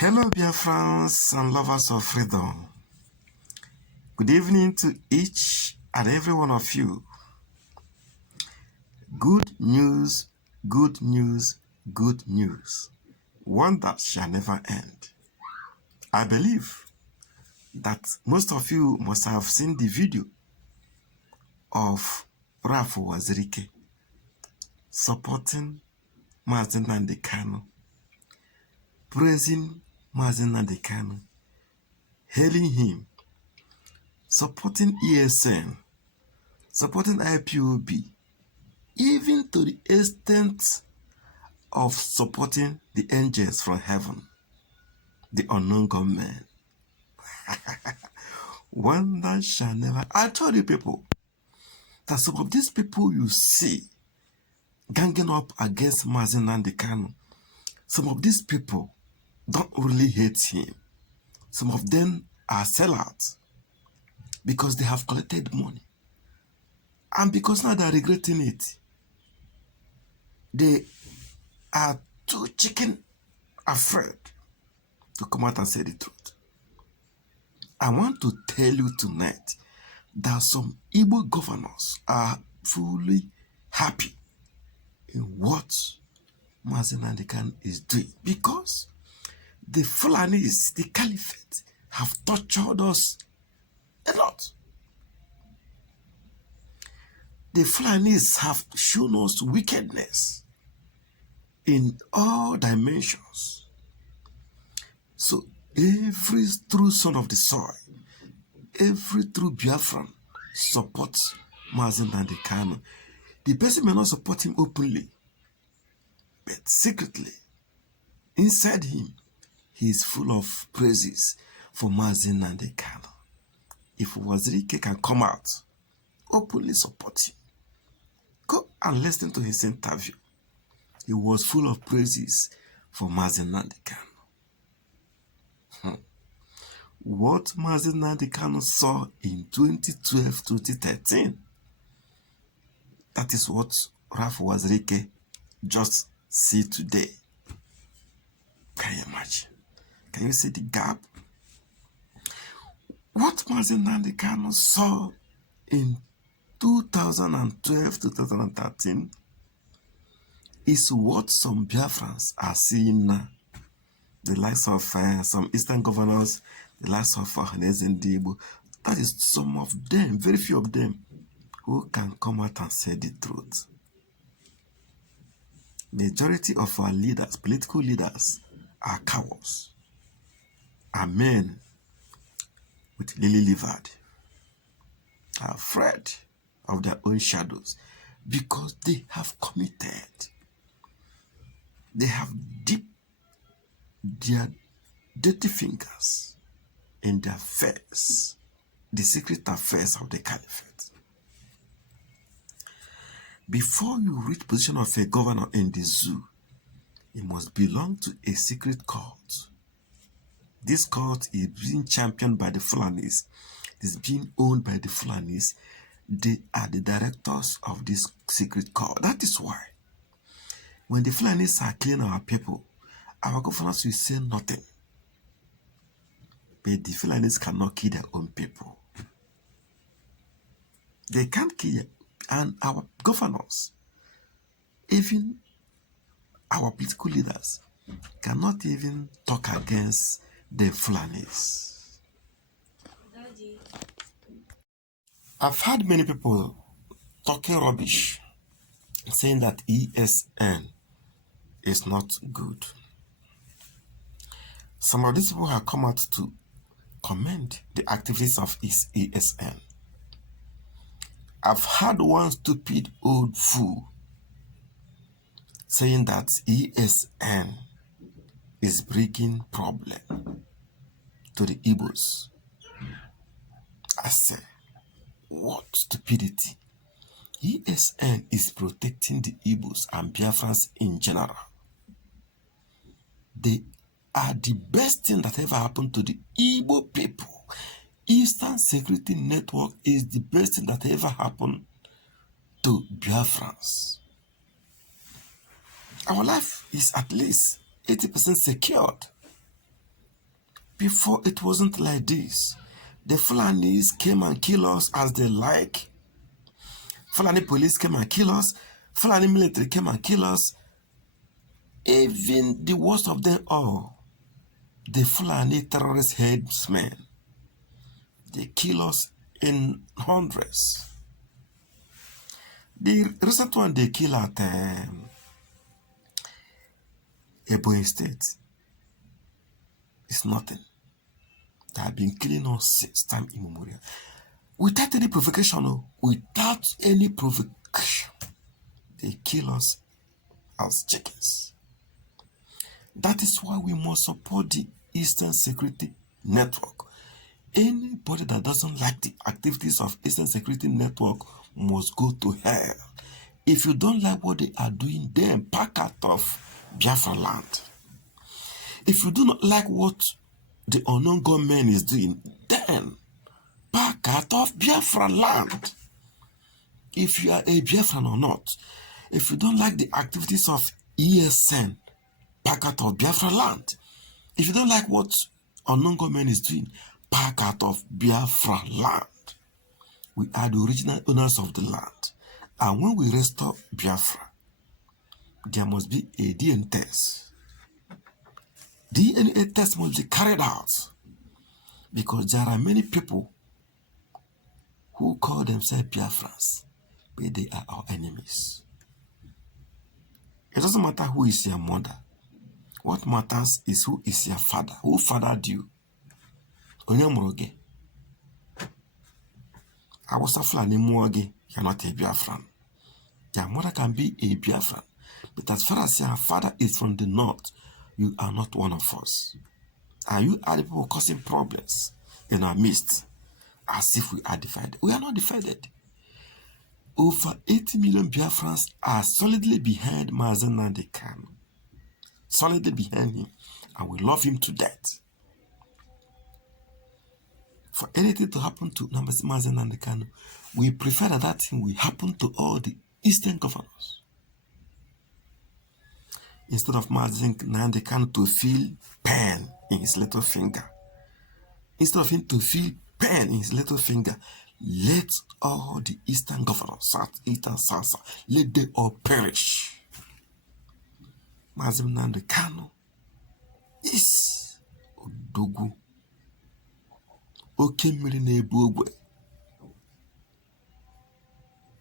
Hello, dear friends and lovers of freedom. Good evening to each and every one of you. Good news, good news, good news. One that shall never end. I believe that most of you must have seen the video of Ralph Wazirike supporting Mazi Nnamdi Kanu, praising Mazi Nnamdi Kanu, hailing him, supporting ESN, supporting IPOB, even to the extent of supporting the angels from heaven, the unknown gunmen. Wonder shall never. I told you people that some of these people you see ganging up against Mazi Nnamdi Kanu, some of these people don't really hate him. Some of them are sellouts because they have collected money. And because now they are regretting it, they are too chicken afraid to come out and say the truth. I want to tell you tonight that some Igbo governors are fully happy in what Mazi Nnamdi Kanu is doing because the Fulanis, the Caliphate, have tortured us a lot. The Fulanis have shown us wickedness in all dimensions. So every true son of the soil, every true Biafran supports Mazi Nnamdi Kanu. The person may not support him openly, but secretly, inside him, he is full of praises for Mazi Nnamdi Kanu. If Wazirike can come out, openly support him, go and listen to his interview. He was full of praises for Mazi Nnamdi Kanu. What Mazi Nnamdi Kanu saw in 2012-2013, that is what Ralph Wazirike just see today. Can you imagine? Can you see the gap? What Mazi Nnamdi Kanu saw in 2012-2013 is what some Biafrans are seeing now. The likes of some Eastern governors, the likes of Ohanaeze Ndigbo. That is some of them, very few of them, who can come out and say the truth. Majority of our leaders, political leaders, are cowards, are men with lily livered, are afraid of their own shadows because they have committed, they have dipped their dirty fingers in their affairs, the secret affairs of the caliphate. Before you reach position of a governor in the zoo, you must belong to a secret cult. This cult is being championed by the Fulanis. It is being owned by the Fulanis. They are the directors of this secret cult. That is why when the Fulanis are killing our people, our governors will say nothing. But the Fulanis cannot kill their own people. They can't kill, and our governors, even our political leaders, cannot even talk against the Fulanis. Daddy. I've heard many people talking rubbish, saying that ESN is not good. Some of these people have come out to commend the activities of ESN. I've heard one stupid old fool saying that ESN is bringing problem to the Igbos. I say, what stupidity. ESN is protecting the Igbos and Biafrans in general. They are the best thing that ever happened to the Igbo people. Eastern Security Network is the best thing that ever happened to Biafrans. Our life is at least 80% secured. Before it wasn't like this. The Fulanis came and killed us as they like. Fulani police came and killed us. Fulani military came and killed us. Even the worst of them all, the Fulani terrorist headsmen, they kill us in hundreds. The recent one they kill at Ebonyi State is nothing. They have been killing us since time immemorial. Without any provocation, without any provocation, they kill us as chickens. That is why we must support the Eastern Security Network. Anybody that doesn't like the activities of Eastern Security Network must go to hell. If you don't like what they are doing, then pack out of Biafra land. If you do not like what the unknown government is doing, then pack out of Biafra land. If you are a Biafran or not, if you don't like the activities of ESN, pack out of Biafra land. If you don't like what unknown government is doing, pack out of Biafra land. We are the original owners of the land. And when we restore Biafra, there must be a DNA test. DNA test must be carried out because there are many people who call themselves Biafrans, but they are our enemies. It doesn't matter who is your mother. What matters is who is your father. Who fathered you? Onyemroge. Awusa Fulani Muoge, you're not a Biafran. Your mother can be a Biafran, but as far as your father is from the north, you are not one of us. And you are the people causing problems in our midst, as if we are divided. We are not divided. Over 80 million Biafrans are solidly behind Mazen Nnamdi Kanu. Solidly behind him. And we love him to death. For anything to happen to Mazen Nnamdi Kanu, we prefer that thing will happen to all the Eastern governors. Instead of Mazen Nnamdi Kanu to feel pain in his little finger. Instead of him to feel pain in his little finger, let all the Eastern governors, South, East, and South, let them all perish. Mazen Nnamdi Kanu is Odogwu. Okemmiri na-ebu ogwe.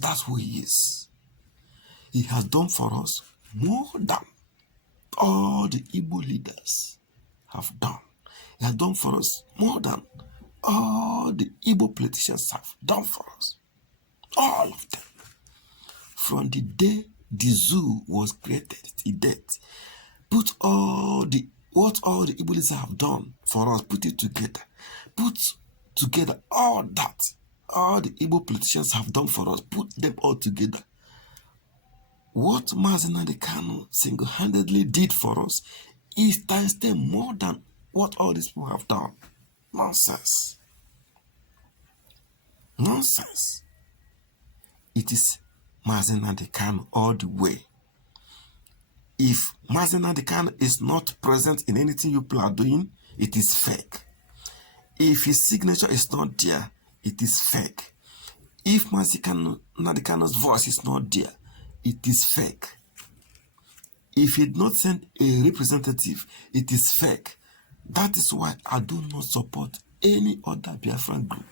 That's who he is. He has done for us more than all the Igbo leaders have done. He has done for us more than all the Igbo politicians have done for us. All of them. From the day the zoo was created to date, put what all the Igbo leaders have done for us, put it together. Put together all that all the Igbo politicians have done for us, put them all together. What Mazen Nnamdi Kanu single-handedly did for us is times 10 more than what all these people have done. Nonsense. Nonsense. It is Mazen Nnamdi Kanu all the way. If Mazen Nnamdi Kanu is not present in anything you people are doing, it is fake. If his signature is not there, it is fake. If Mazen Nnamdi Kanu's voice is not there, it is fake. If he did not send a representative, it is fake. That is why I do not support any other Biafran group.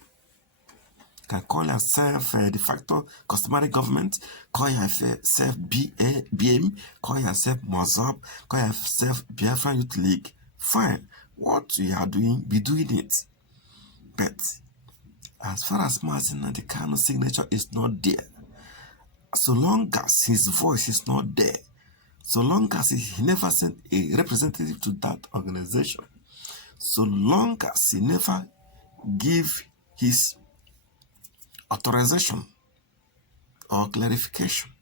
You can call yourself de facto customary government, call yourself BM, call yourself Mozab, call yourself Biafran Youth League. Fine. What you are doing, be doing it. But as far as Mazen Nnamdi Kanu's signature is not there, so long as his voice is not there, so long as he never sent a representative to that organization, so long as he never gave his authorization or clarification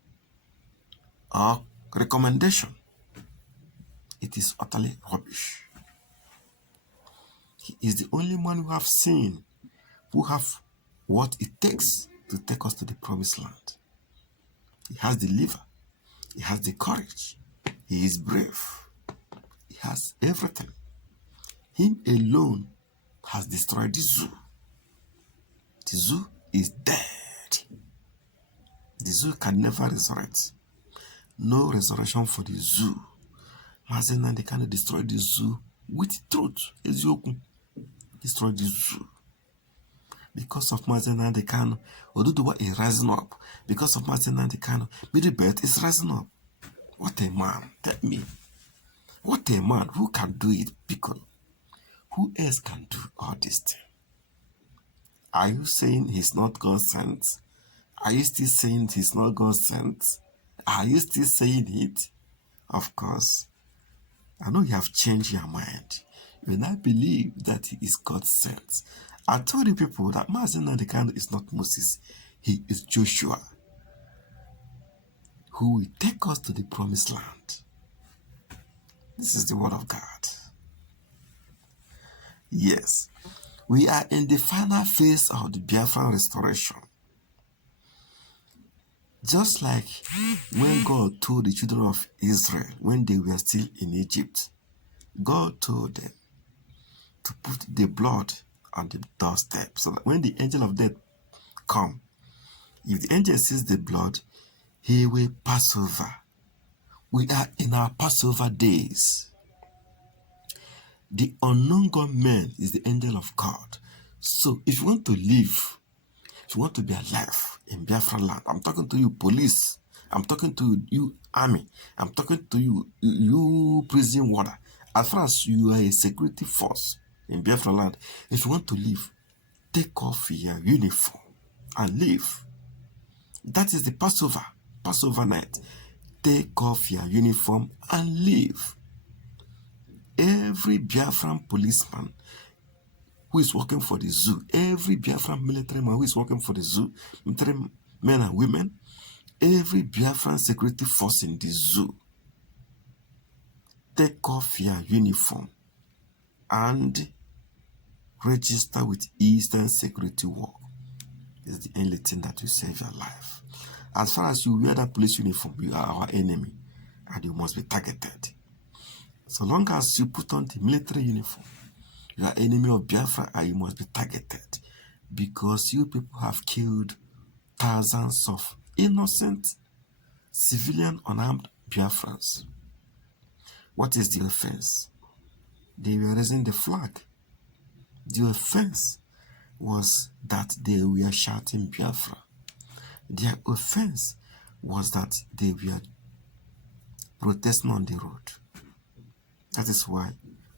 or recommendation, it is utterly rubbish. He is the only one we have seen who have what it takes to take us to the promised land. He has the liver. He has the courage. He is brave. He has everything. Him alone has destroyed the zoo. The zoo is dead. The zoo can never resurrect. No resurrection for the zoo. Mazi Nnamdi Kanu destroy the zoo with truth. Ezioku destroy the zoo. Because of Mazi Nnamdi Kanu, Oduduwa is rising up. Because of Mazi Nnamdi Kanu, Middle Belt is rising up. What a man, tell me. What a man, who can do it? Because who else can do all this thing? Are you saying he's not God sent? Are you still saying he's not God sent? Are you still saying it? Of course. I know you have changed your mind. You will not believe that he is God sent. I told you people that Mazi Nnamdi Kanu is not Moses. He is Joshua, who will take us to the promised land. This is the word of God. Yes, we are in the final phase of the Biafran restoration. Just like when God told the children of Israel when they were still in Egypt, God told them to put the blood on the doorstep so that when the angel of death come, if the angel sees the blood, he will pass over. We are in our Passover days. The unknown God man is the angel of God. So if you want to live, if you want to be alive in Biafra land, I'm talking to you police, I'm talking to you army, I'm talking to you prison warder. As far as you are a security force in Biafra land, if you want to live, take off your uniform and live. That is the Passover night. Take off your uniform and live. Every Biafran policeman who is working for the zoo, every Biafran military man who is working for the zoo, military men and women, every Biafran security force in the zoo, take off your uniform and register with Eastern Security Work. It's the only thing that will save your life. As far as you wear that police uniform, you are our enemy and you must be targeted. So long as you put on the military uniform, you are enemy of Biafra and you must be targeted because you people have killed thousands of innocent civilian unarmed Biafrans. What is the offense? They were raising the flag. The offense was that they were shouting Biafra. Their offense was that they were protesting on the road. That is why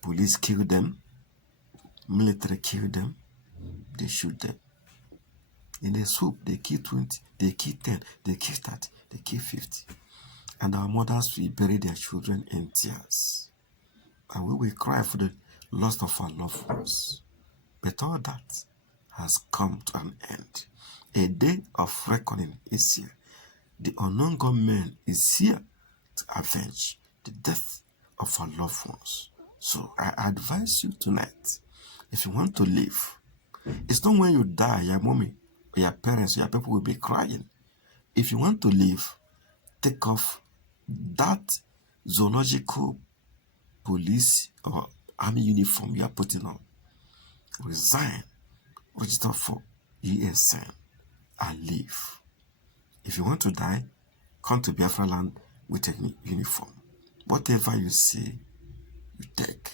police killed them, military killed them, they shoot them. In a swoop, they kill 20, they kill 10, they kill 30, they kill 50. And our mothers will bury their children in tears. And we will cry for the loss of our loved ones. But all that has come to an end. A day of reckoning is here. The unknown God man is here to avenge the death of our loved ones. So I advise you tonight, if you want to live, it's not when you die, your mommy, or your parents, or your people will be crying. If you want to live, take off that zoological police or army uniform you are putting on. Resign, register for ESN, and live. If you want to die, come to Biafra land with a uniform. Whatever you see, you take.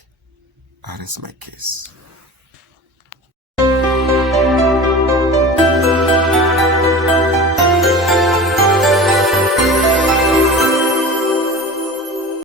I rest my case.